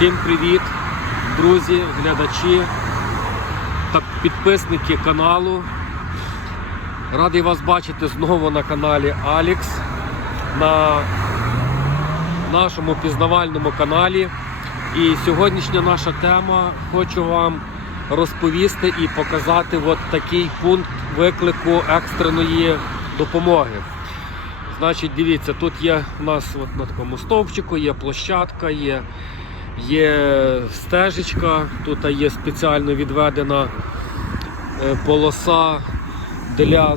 Всім привіт, друзі, глядачі та підписники каналу. Радий вас бачити знову на каналі Алікс, на нашому пізнавальному каналі. І сьогоднішня наша тема хочу вам розповісти і показати от такий пункт виклику екстреної допомоги. Значить, дивіться, тут є у нас от на такому стовпчику, є площадка, є, є стежечка, тут є спеціально відведена е, полоса для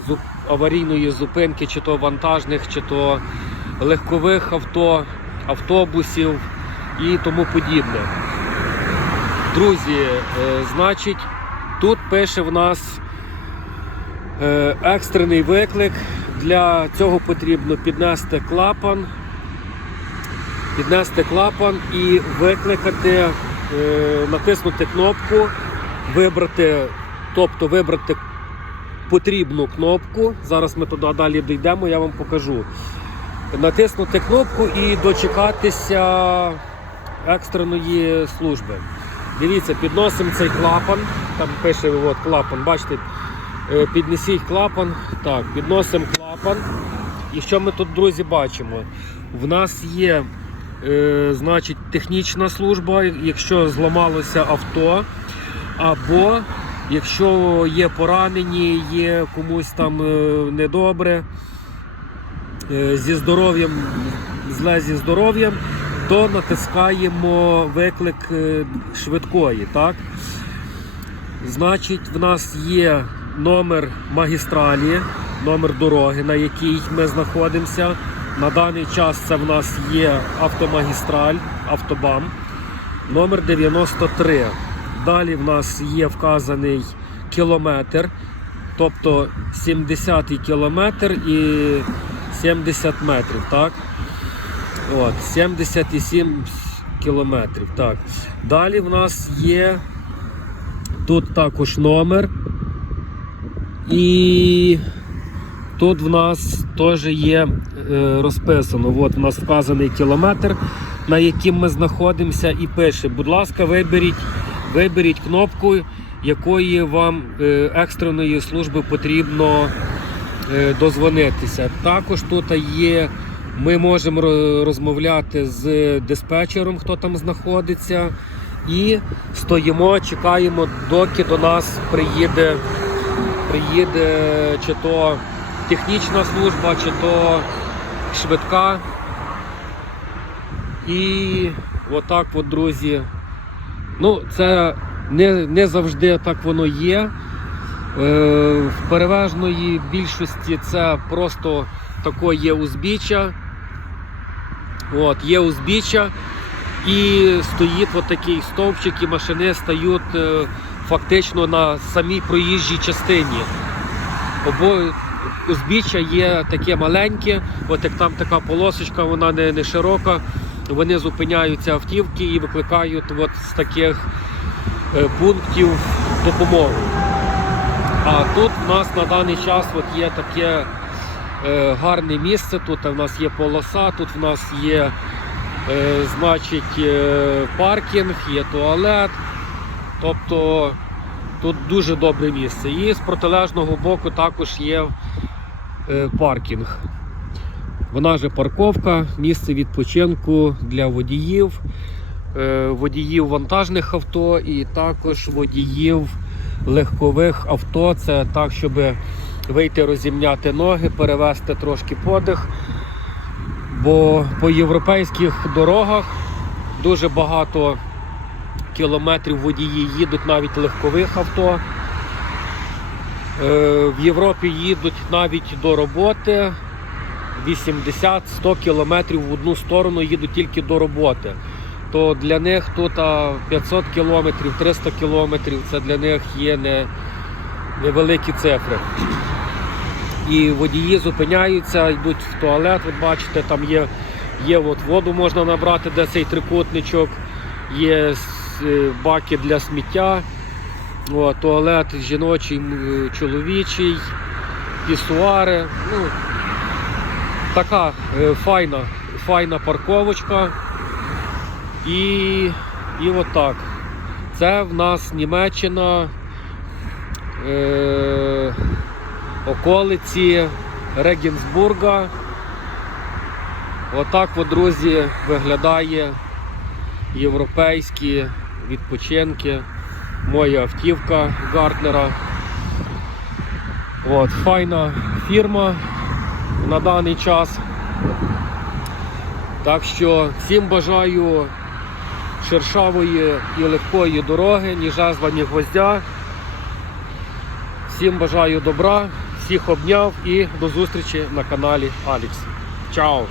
аварійної зупинки, чи то вантажних, чи то легкових авто, автобусів і тому подібне. Друзі, е, значить, тут пише в нас е, екстрений виклик. Для цього потрібно піднести клапан, піднести клапан і викликати, е, натиснути кнопку, вибрати, тобто вибрати потрібну кнопку. Зараз ми туди далі дійдемо, я вам покажу. Натиснути кнопку і дочекатися екстреної служби. Дивіться, підносимо цей клапан. Там пише от, клапан, бачите, Е, піднесіть клапан. Так, підносимо клапан. І що ми тут, друзі, бачимо? В нас є значить, технічна служба, якщо зламалося авто, або якщо є поранені, є комусь там е, недобре, е, зі здоров'ям, зле зі здоров'ям, то натискаємо виклик е, швидкої. Так? Значить, в нас є номер магістралі, номер дороги, на якій ми знаходимося. На даний час це в нас є автомагістраль, автобам, номер 93. Далі в нас є вказаний кілометр, тобто 70 кілометр і 70 метрів. Так? От, 77 кілометрів. Так. Далі в нас є тут також номер. І тут в нас теж є е, розписано. От у нас вказаний кілометр, на яким ми знаходимося, і пише: будь ласка, виберіть, виберіть кнопку, якої вам е, екстреної служби потрібно е, дозвонитися. Також тут є. Ми можемо розмовляти з диспетчером, хто там знаходиться, і стоїмо, чекаємо, доки до нас приїде приїде чи то технічна служба, чи то швидка. І отак, от, друзі. Ну, це не, не завжди так воно є. Е, в переважної більшості це просто таке є узбіччя. От, є узбіччя. І стоїть от такий стовпчик, і машини стають е, фактично на самій проїжджій частині. Обо узбіччя є таке маленьке, от як там така полосочка, вона не, не широка. Вони зупиняються автівки і викликають от з таких е, пунктів допомогу. А тут в нас на даний час от є таке е, гарне місце. Тут в нас є полоса, тут в нас є е, значить, е, паркінг, є туалет. Тобто тут дуже добре місце. І з протилежного боку також є е, паркінг. Вона же парковка, місце відпочинку для водіїв, е, водіїв вантажних авто і також водіїв легкових авто. Це так, щоб вийти розімняти ноги, перевести трошки подих. Бо по європейських дорогах дуже багато кілометрів водії їдуть навіть легкових авто. Е, В Європі їдуть навіть до роботи 80-100 кілометрів в одну сторону їдуть тільки до роботи. То для них тут 500 кілометрів, 300 кілометрів це для них є не, невеликі цифри. І водії зупиняються, йдуть в туалет. Ви бачите, там є, є от воду можна набрати, де цей трикутничок, є баки для сміття, О, туалет жіночий, чоловічий, пісуари. Ну, така е, файна, файна парковочка. І І отак. Це в нас Німеччина, е- околиці Регінсбурга. Отак, от, друзі, виглядає європейські відпочинки. Моя автівка Гартнера. От, файна фірма на даний час. Так що всім бажаю шершавої і легкої дороги, ні жезла, ні гвоздя. Всім бажаю добра, всіх обняв і до зустрічі на каналі Алікс. Чао!